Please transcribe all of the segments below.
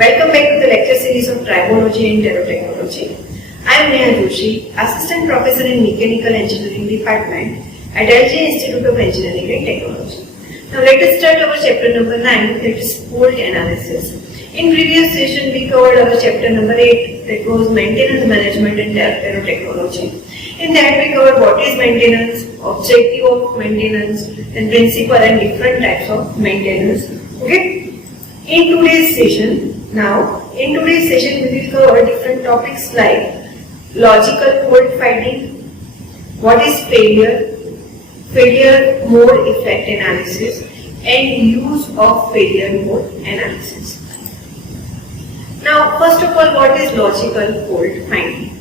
Welcome back to the lecture series of Tribology and Terotechnology. I am Joshi, Assistant Professor in Mechanical Engineering Department at LG Institute of Engineering and Technology. Now let us start our chapter number 9, that is fault analysis. In previous session we covered our chapter number 8, that was maintenance management and terotechnology. In that we covered what is maintenance, objective of maintenance, and principle and different types of maintenance. Okay. In today's session we will cover different topics like logical fault finding, what is failure, failure mode effect analysis, and use of failure mode analysis. Now, first of all, what is logical fault finding?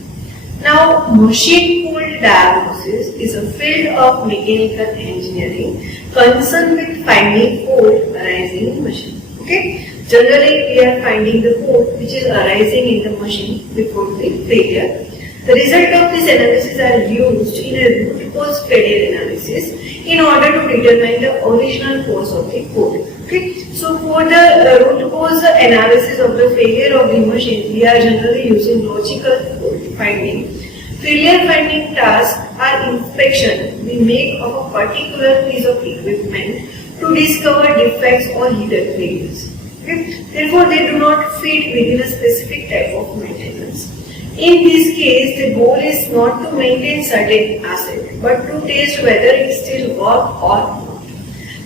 Now, machine fault diagnosis is a field of mechanical engineering concerned with finding fault arising in machine. Okay? Generally, we are finding the fault which is arising in the machine before the failure. The result of this analysis are used in a root cause failure analysis in order to determine the original cause of the fault. Okay. So for the root cause analysis of the failure of the machine, we are generally using logical fault finding. Failure finding tasks are inspection we make of a particular piece of equipment to discover defects or hidden failures. Okay. Therefore, they do not fit within a specific type of maintenance. In this case, the goal is not to maintain certain asset, but to test whether it still works or not.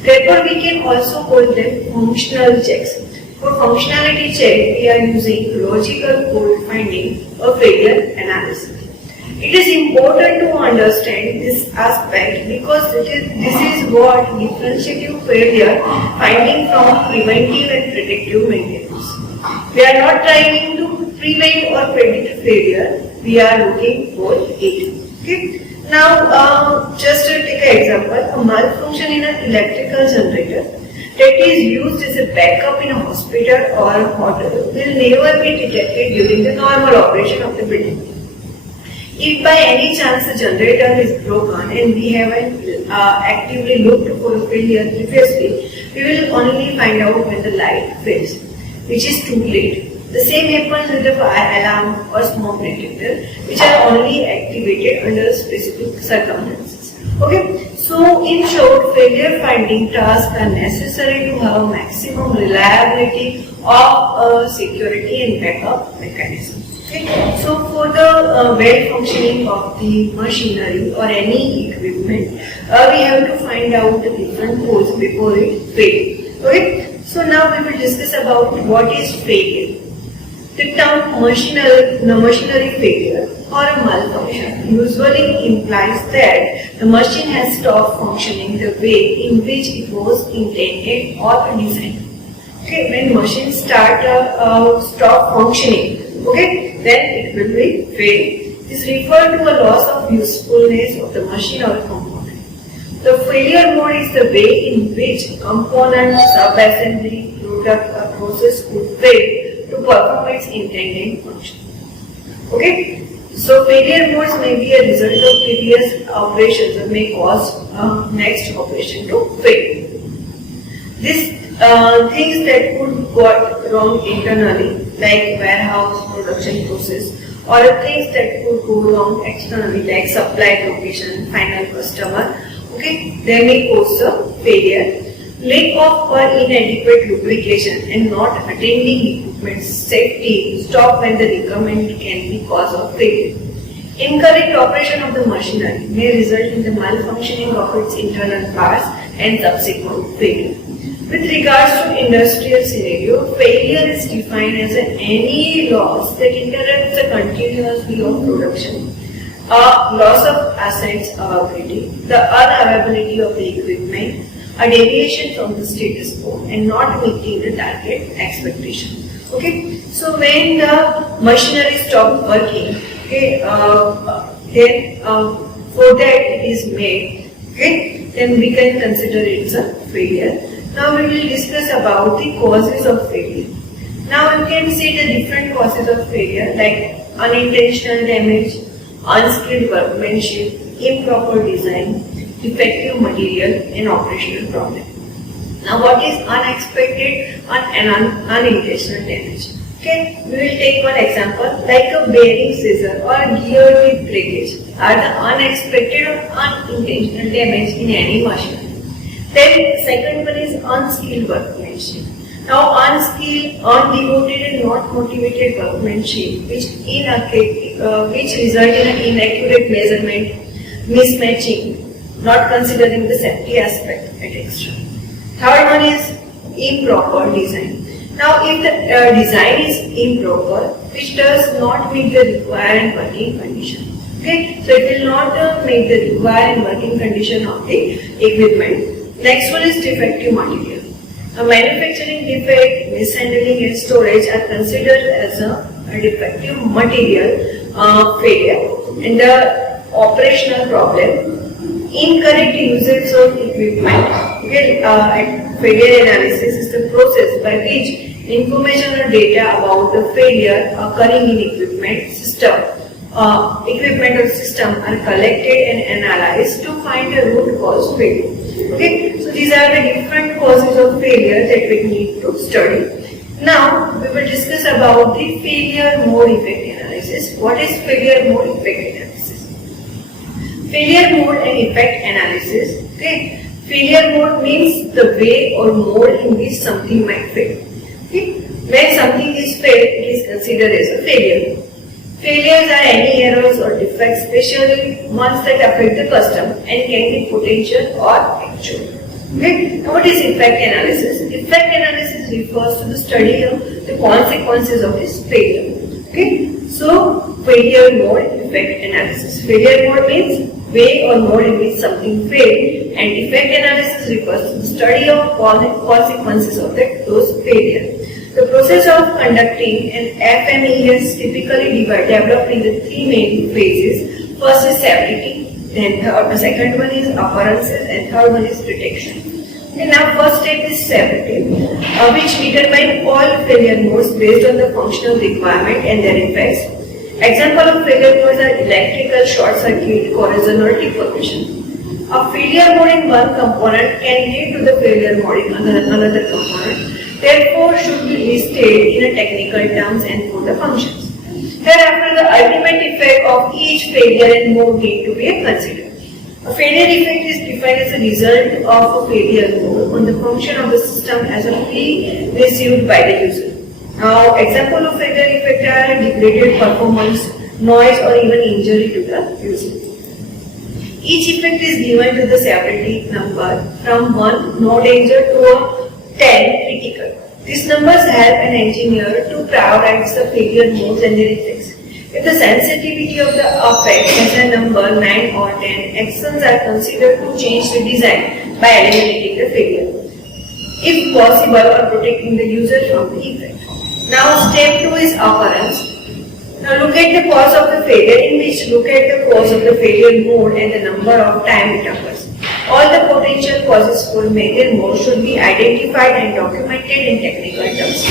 Therefore, we can also call them functional checks. For functionality check, we are using logical fault finding or failure analysis. It is important to understand this aspect because this is what differentiates failure finding from preventive and predictive maintenance. We are not trying to prevent or predict failure, we are looking for it. Okay? Now, just to take an example, a malfunction in an electrical generator that is used as a backup in a hospital or a hotel will never be detected during the normal operation of the building. If by any chance the generator is broken and we haven't actively looked for a failure previously, we will only find out when the light fails, which is too late. The same happens with the fire alarm or smoke detector, which are only activated under specific circumstances. Okay, so in short, failure finding tasks are necessary to have maximum reliability of security and backup mechanism. Okay. So for the well functioning of the machinery or any equipment, we have to find out the different faults before it fails. Okay. So now we will discuss about what is failure. The term machinery failure or a malfunction usually implies that the machine has stopped functioning the way in which it was intended or designed. Okay, when machines stop functioning, okay, then it will be fail. This refers to a loss of usefulness of the machine or component. The failure mode is the way in which a component, sub-assembly, product or process could fail to perform its intended function. Okay, so failure modes may be a result of previous operations and may cause next operation to fail. These things that could go wrong internally, like warehouse production process, or things that could go wrong externally, like supply location, final customer. Okay, they may cause a failure. Lack of or inadequate lubrication and not attending equipment safety stop when the requirement can be cause of failure. Incorrect operation of the machinery may result in the malfunctioning of its internal parts and subsequent failure. With regards to industrial scenario, failure is defined as any loss that interrupts the continuous flow of production, loss of assets availability, the unavailability of the equipment, a deviation from the status quo and not meeting the target expectation. Okay, so when the machinery stops working, okay, then for that it is made, okay, then we can consider it as a failure. Now we will discuss about the causes of failure. Now you can see the different causes of failure like unintentional damage, unskilled workmanship, improper design, defective material and operational problem. Now what is unexpected and unintentional damage? Okay, we will take one example like a bearing scissor or gear with breakage are the unexpected or unintentional damage in any machine. Then second one is unskilled workmanship. Now unskilled, undevoted and not motivated workmanship which result in an inaccurate measurement, mismatching, not considering the safety aspect, etc. Third one is improper design. Now if the design is improper, which does not meet the required working condition. Okay, so it will not meet the required working condition of the equipment. Next one is defective material. A manufacturing defect, mishandling and storage are considered as a defective material failure. And the operational problem, incorrect usage of equipment. Okay, failure analysis is the process by which information or data about the failure occurring in equipment or system are collected and analyzed to find the root cause failure. Okay, so these are the different causes of failure that we need to study. Now we will discuss about the failure mode effect analysis. What is failure mode effect analysis? Failure mode and effect analysis. Okay, failure mode means the way or mode in which something might fail. Okay, when something is failed, it is considered as a failure. Failures are any errors or defects, especially ones that affect the custom and can be potential or actual. Okay. Now what is effect analysis? Effect analysis refers to the study of the consequences of this failure. Okay. So failure mode, effect analysis. Failure mode means way or mode in which something failed, and effect analysis refers to the study of consequences of those failures. The process of conducting an FME is typically developed in the three main phases. First is severity, then the second one is occurrences, and third one is detection. And now first step is severity, which determine all failure modes based on the functional requirement and their effects. Example of failure modes are electrical short circuit, corrosion or deformation. A failure mode in one component can lead to the failure mode in another component. Therefore, should be listed in a technical terms and for the functions. Thereafter, the ultimate effect of each failure and mode need to be considered. A failure effect is defined as a result of a failure mode on the function of the system as a fee received by the user. Now, example of failure effect are degraded performance, noise, or even injury to the user. Each effect is given to the severity number from 1 no danger to a 10 critical. These numbers help an engineer to prioritize the failure modes and their effects. If the sensitivity of the effect is a number 9 or 10, actions are considered to change the design by eliminating the failure, if possible, or protecting the user from the effect. Now step 2 is occurrence. Now look at the cause of the failure, in which look at the cause of the failure mode and the number of time it occurs. All the potential causes for failure mode should be identified and documented in technical terms.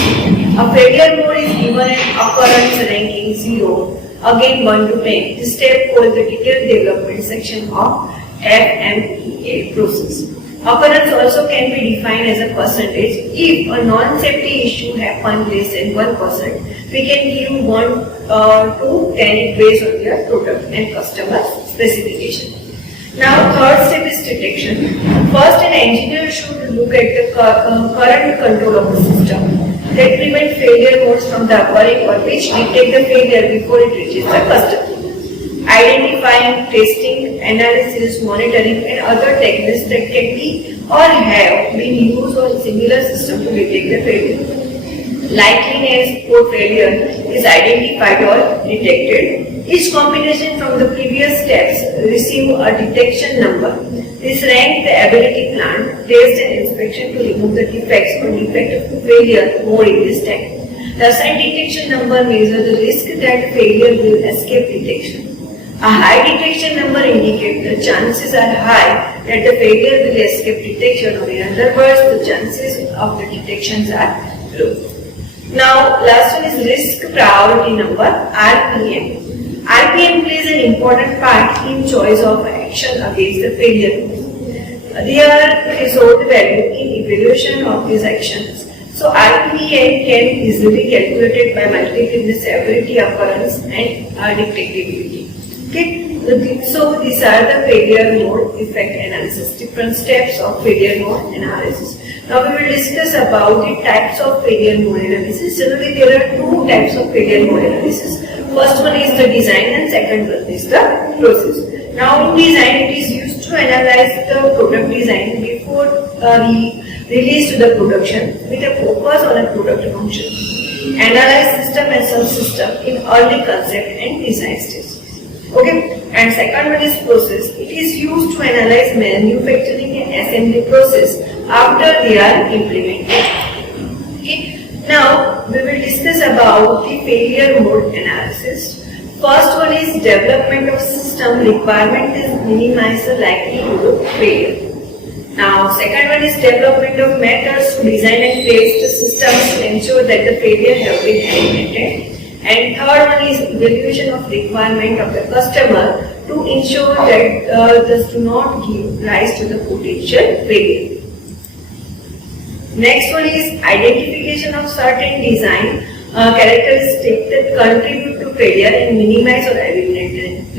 A failure mode is given an occurrence ranking 0, again 1 to 10. This step called the detailed development section of FMEA process. Occurrence also can be defined as a percentage. If a non-safety issue happens less than 1%, we can give 1 to 10 based on your product and customer specification. Now third step is detection. First, an engineer should look at the current control of the system that prevent failure modes from the occurring or which detect the failure before it reaches the customer. Identifying, testing, analysis, monitoring and other techniques that can be or have been used on similar systems to detect the failure. Likeliness for failure is identified or detected. Each combination from the previous steps receive a detection number. This ranks the ability plan, test and inspection to remove the defects or defect of failure mode in this step. The assigned detection number measures the risk that failure will escape detection. A high detection number indicates the chances are high that the failure will escape detection, or in other words, the chances of the detections are low. Now, last one is risk priority number, RPM. RPM plays an important part in choice of action against the failure. They are threshold value in evaluation of these actions. So RPN can easily calculated by multiplying the severity, occurrence and detectability. Okay, so these are the failure mode effect analysis, different steps of failure mode analysis. Now we will discuss about the types of failure mode analysis. Generally there are two types of failure mode analysis. First one is the design and second one is the process. Now in design it is used to analyze the product design before release to the production with a focus on a product function. Analyze system and subsystem in early concept and design stage. Okay, and second one is process. It is used to analyze manufacturing and assembly process after they are implemented. Okay, now we will discuss about the failure mode analysis. First one is development of system requirement is minimize the likelihood of failure. Now second one is development of methods to design and test systems to ensure that the failure have been eliminated. And third one is evaluation of requirement of the customer to ensure that this do not give rise to the potential failure. Next one is identification of certain design characteristics that contribute to failure and minimize or eliminate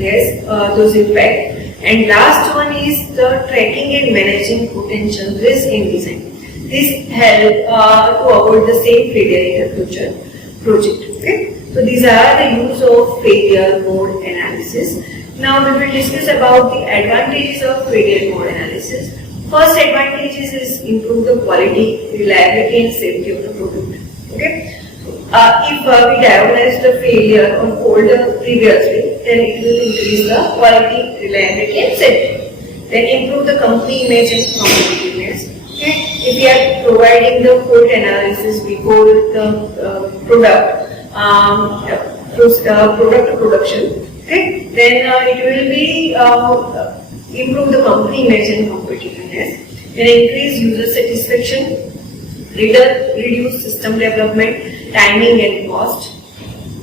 those effects. And last one is the tracking and managing potential risk in design. This help to avoid the same failure in the future project. Okay? So these are the use of failure mode analysis. Now we will discuss about the advantages of failure mode analysis. First advantages is improve the quality, reliability and safety of the product. Okay? If we diagnose the failure or fault previously, then it will increase the quality, reliability and safety. Then improve the company image and competitiveness. Okay? If we are providing the fault analysis before the product production, okay, then it will be improve the company image and competitiveness, then increase user satisfaction, reduce system development, timing and cost,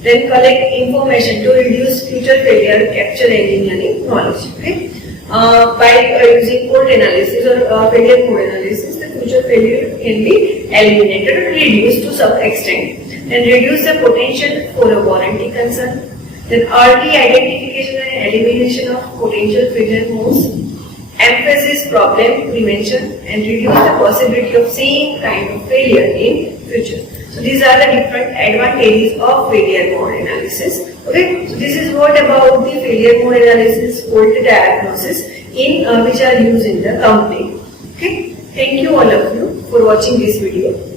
then collect information to reduce future failure, capture engineering knowledge. Okay, by using fault analysis or failure mode analysis, the future failure can be eliminated or reduced to some extent. Then reduce the potential for a warranty concern. Then early identification and elimination of potential failure modes. Emphasize problem prevention and reduce the possibility of same kind of failure in future. So these are the different advantages of failure mode analysis. Okay, so this is what about the failure mode analysis, fault diagnosis in which are used in the company. Okay, thank you all of you for watching this video.